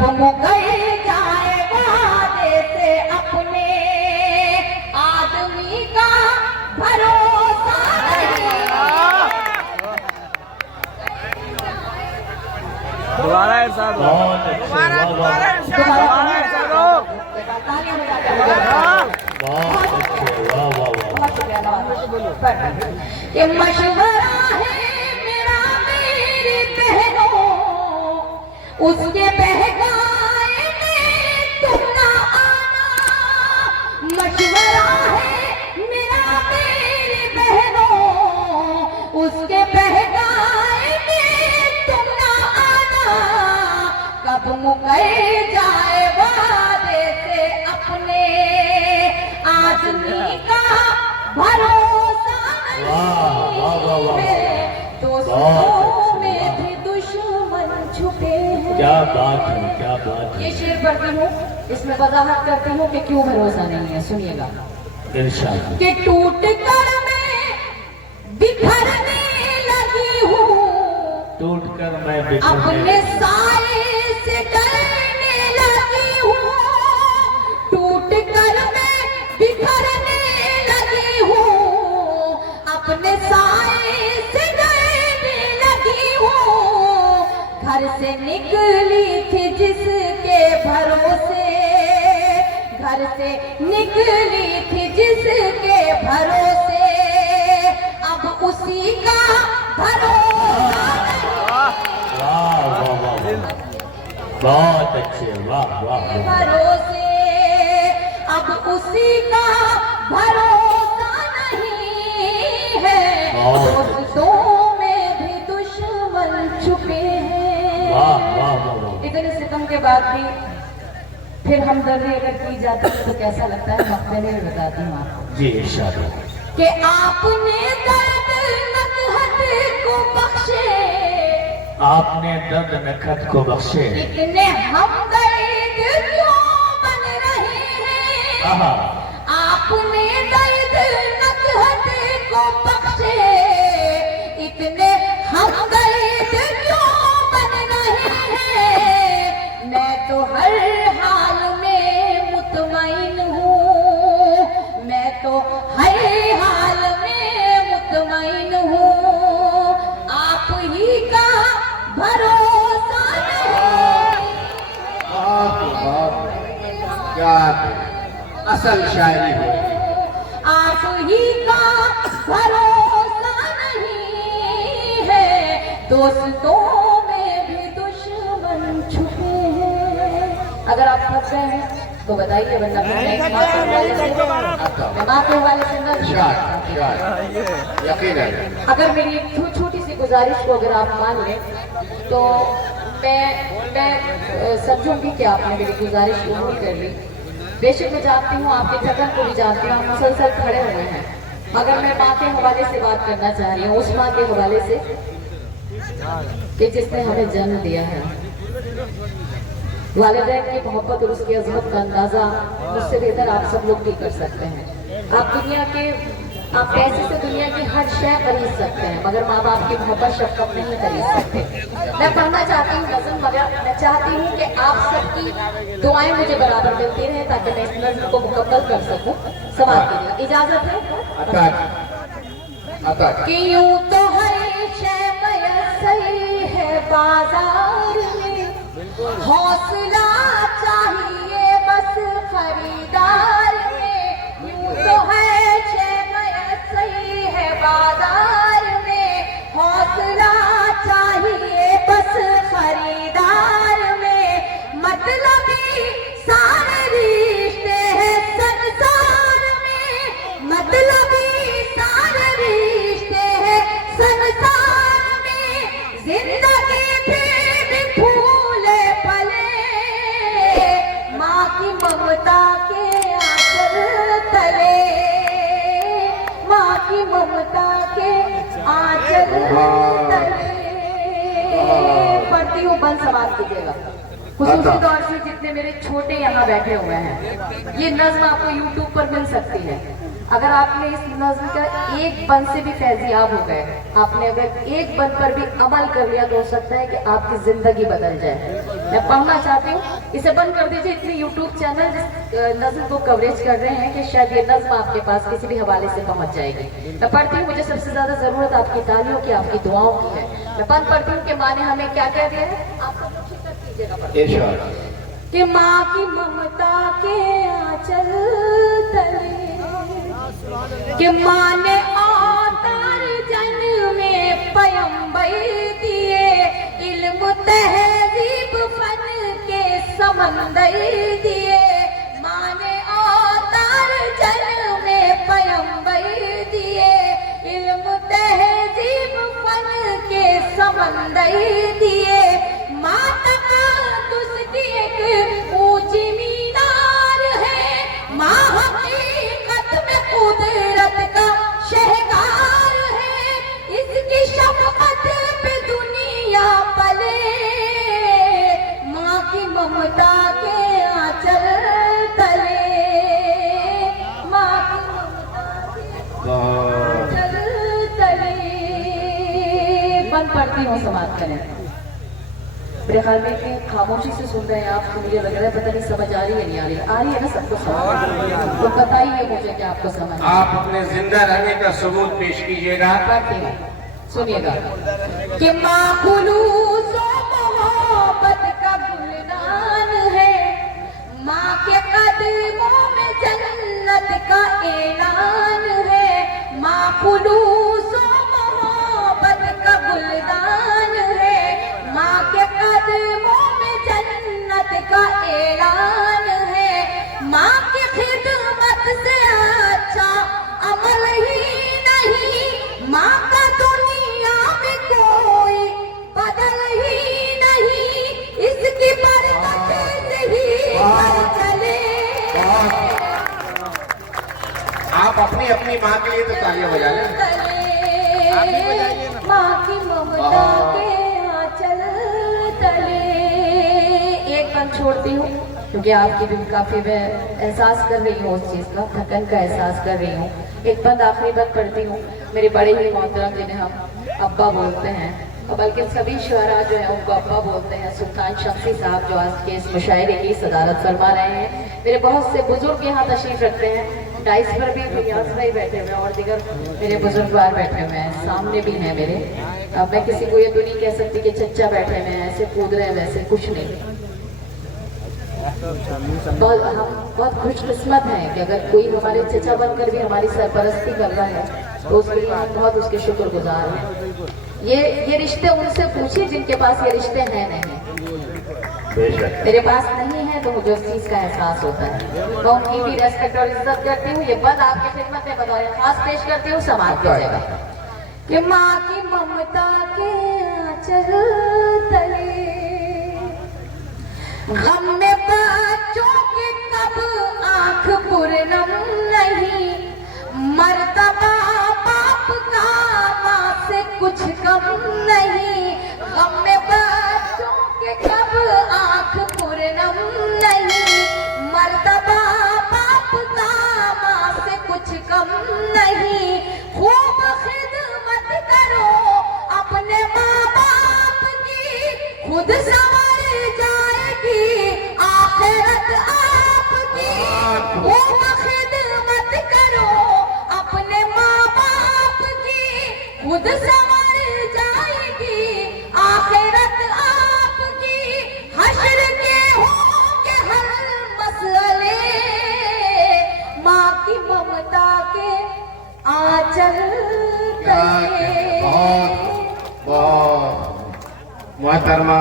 कब मुकर जाएगा जैसे अपने आदमी का भरोसा नहीं। दोबारा इरशाद हो। बहुत अच्छे, वाह वाह, दोबारा इरशाद हो। बहुत अच्छे, वाह वाह वाह। कि मशवरा है मेरा मेरी बहनों, उसके बहकाए में तुम ना आना। मशवरा है मेरा मेरी बहनों, उसके बहकाए में तुम ना आना। कब मुकर जाए वादे से अपने आदमी का भरोसा नहीं है। दोस्तों में भी दुश्मन छुपे हैं। क्या बात है, क्या बात है। ये शेर पढ़ती हूँ, इसमें वजाहत करती हूँ कि क्यों भरोसा नहीं है। सुनिएगा इरशाद। कि टूट कर मैं बिखरने लगी हूँ, टूट कर मैं बिखरने अपने साए से डरने लगी हूँ। टूट कर मैं बिखरने लगी हूँ, अपने साए से डरने लगी हूँ। घर से निकली थी जिसके भरोसे, घर से निकली थी जिसके भरोसे, अब उसी का भरोसा नहीं। वाह वाह वाह, बहुत अच्छे, वाह वाह वाह। भरोसे अब उसी का भरोसा नहीं है। दोस्तों में भी दुश्मन छुपे हैं। वाह वाह वाह वाह। इतने सितम के बाद भी फिर हमदर्दी अगर की जाती है तो कैसा लगता है, मकते में बताती हूँ आपको जी इरशाद। कि आपने दर्द नकहत को बख्शे, आपने दर्द नखत को बख्शे। इतने हमदर्द क्यों बन रहे हैं। आहा। आपने दर्द नकहत को बख्शे, इतने हमदर्द क्यों बन रहे हैं। मैं तो हर हाल में मुतमईन हूँ, मैं तो हर हाल में मुतमईन हूँ। आप ही का भरोसा नहीं। क्या असल शायरी हो। आप ही का भरोसा नहीं है। दोस्तों में भी दुश्मन छुपे हैं। अगर आप फंस गए हैं तो बताइए, वरना फिर मैं माँ के हवाले से यकीनन अगर मेरी एक छोटी सी गुजारिश को अगर आप मान लें तो मैं समझूंगी कि आपने मेरी गुजारिश कबूल कर ली। बेशक मैं जानती हूँ, आपके थकन को भी जानती हूँ, आप मुसलसल खड़े हुए हैं, मगर मैं माँ के हवाले से बात करना चाह रही हूँ, उस माँ के हवाले से कि जिसने हमें जन्म दिया है। वालिदैन की मोहब्बत और उसकी अजमत का अंदाजा मुझसे बेहतर आप सब लोग भी कर सकते हैं। आप पैसे से दुनिया की हर शय खरीद सकते हैं, मगर माँ बाप की मोहब्बत शफ़क़त नहीं खरीद सकते। मैं पढ़ना चाहती हूँ नज़्म, मगर मैं चाहती हूँ कि आप सबकी दुआएं मुझे बराबर मिलती रहें ताकि मैं इस नज़्म को मुकम्मल कर सकूँ। सवाल कीजिए, इजाजत है कि यूं तो हर शय मयस्सर है बाजार में, हौसला चाहिए बस खरीदार में। यूं तो है शय मयस्सर है बाजार में, हौसला चाहिए बस खरीदार में। मतलबी सारे रिश्ते हैं संसार में, मतलबी सारे रिश्ते हैं संसार में। जिंदगी पे भी फूले फले, माँ की ममता के आंचल तले, माँ की ममता के आंचल तले। पढ़ती हूँ, बंद समाज कीजिएगा। खुसूसी तौर से जितने मेरे छोटे यहाँ बैठे हुए हैं, ये नज्म आपको YouTube पर मिल सकती है। अगर आपने इस नज़्म का एक बंद से भी फैजियाब हो गए, आपने अगर एक बंद पर भी अमल कर लिया तो हो सकता है कि आपकी जिंदगी बदल जाए। मैं पढ़ना चाहती हूँ, इसे बंद कर दीजिए। इतने यूट्यूब चैनल जिस नज़्म को कवरेज कर रहे हैं कि शायद ये नज़्म आपके पास किसी भी हवाले से पहुंच जाएगी। मैं पढ़ती हूँ, मुझे सबसे ज्यादा जरूरत आपकी तालियों की, आपकी दुआओं की है। मैं बंद पढ़ती हूँ कि माँ ने हमें क्या कह दिया है, आप सब लोग शिकत कीजिएगा कि माँ की ममता के आंचल तले, कि माँ ने अवतार जन्म में पैगंबर दिए, इल्म तहजीब फन के समंदर दिए। माँ ने अवतार जन्म में पैगंबर दिए, इल्म तहजीब फन के समंदर दिए। माँ तक़द्दुस की एक ऊंची मीनार है, माँ हकीकत में कुदरत का शहकार है, इसकी शफ़क़त पे दुनिया पले। माँ की ममता के आंचल तले, माँ की ममता के आंचल तले। बंद पढ़ती हूँ, समाप्त करें। मेरे ख्याल में कि खामोशी से सुन रहे हैं आप, तो मुझे लग रहा है पता नहीं समझ आ रही है, नहीं आ रही है। आ रही है ना सबको समझ? तो बताइए मुझे कि आपको समझ। आप अपने जिंदा रहने का सबूत पेश कीजिएगा। सुनिएगा कि माँ खुलूस मोहब्बत का गुलदान है, माँ के कदमों में जन्नत का ऐलान है। माँ खुलूस मोहब्बत का गुलदान है, माँ के कदमों में जन्नत का ऐलान है। माँ की खिदमत से अच्छा अमल ही नहीं, माँ का दुनिया में कोई बदल ही नहीं, इसकी बरकत से ही घर चले। आप अपनी अपनी माँ के लिए तो तालियां बजा लें। माँ की ममता के आंचल तले। एक बंद छोड़ती हूँ क्योंकि आपकी भी काफी मैं एहसास कर रही हूँ, उस चीज का थकन का एहसास कर रही हूँ। एक बंद आखिरी बंद पढ़ती हूँ। मेरे बड़े ही मोहतरम जिन्हें हम अब्बा बोलते हैं, और बल्कि सभी शुअरा जो है उनको अब्बा बोलते हैं, सुल्तान शमसी साहब जो आज के इस मुशायरे की सदारत फरमा रहे हैं। मेरे बहुत से बुजुर्ग यहाँ तशरीफ रखते हैं, डाइस पर भी रियाज भाई बैठे हुए हैं और दिगर मेरे बुजुर्गवार बैठे हुए हैं, सामने भी हैं मेरे। अब मैं किसी को ये तो नहीं कह सकती कि चच्चा बैठे हुए हैं, ऐसे कूद रहे हैं, वैसे कुछ नहीं। हम बहुत खुशकिस्मत हैं कि अगर कोई हमारे चचा बनकर भी हमारी सरपरस्ती कर रहा है तो उसके लिए हम बहुत उसके शुक्रगुजार हैं। ये रिश्ते उनसे पूछिए जिनके पास ये रिश्ते हैं नहीं। मेरे पास नहीं है तो मुझे उस चीज का एहसास होता है। मैं उनकी भी रेस्पेक्ट और इज्जत करती हूँ। ये बंद आपकी खिदमत में बतौर खास पेश करती हूँ, समाप्त कीजिएगा कि माँ की ममता के आंचल तले, गम में बच्चों के कब आंख पुरनम नहीं, मर्तबा बाप का माँ से कुछ कम नहीं। गम में बच्चों के कब आंख पुरनम नहीं, मर्तबा बाप का माँ से कुछ कम नहीं। खूब खिदमत करो अपने माँ बाप की, खुद संवर जाएगी आखिरत आपकी। खूब खिदमत करो अपने माँ बाप की, खुद संवर जाएगी आखिरत आपकी। हश्र के होंगे हर मसले, माँ की ममता के आंचल तले। बहुत बहुत मोहतरमा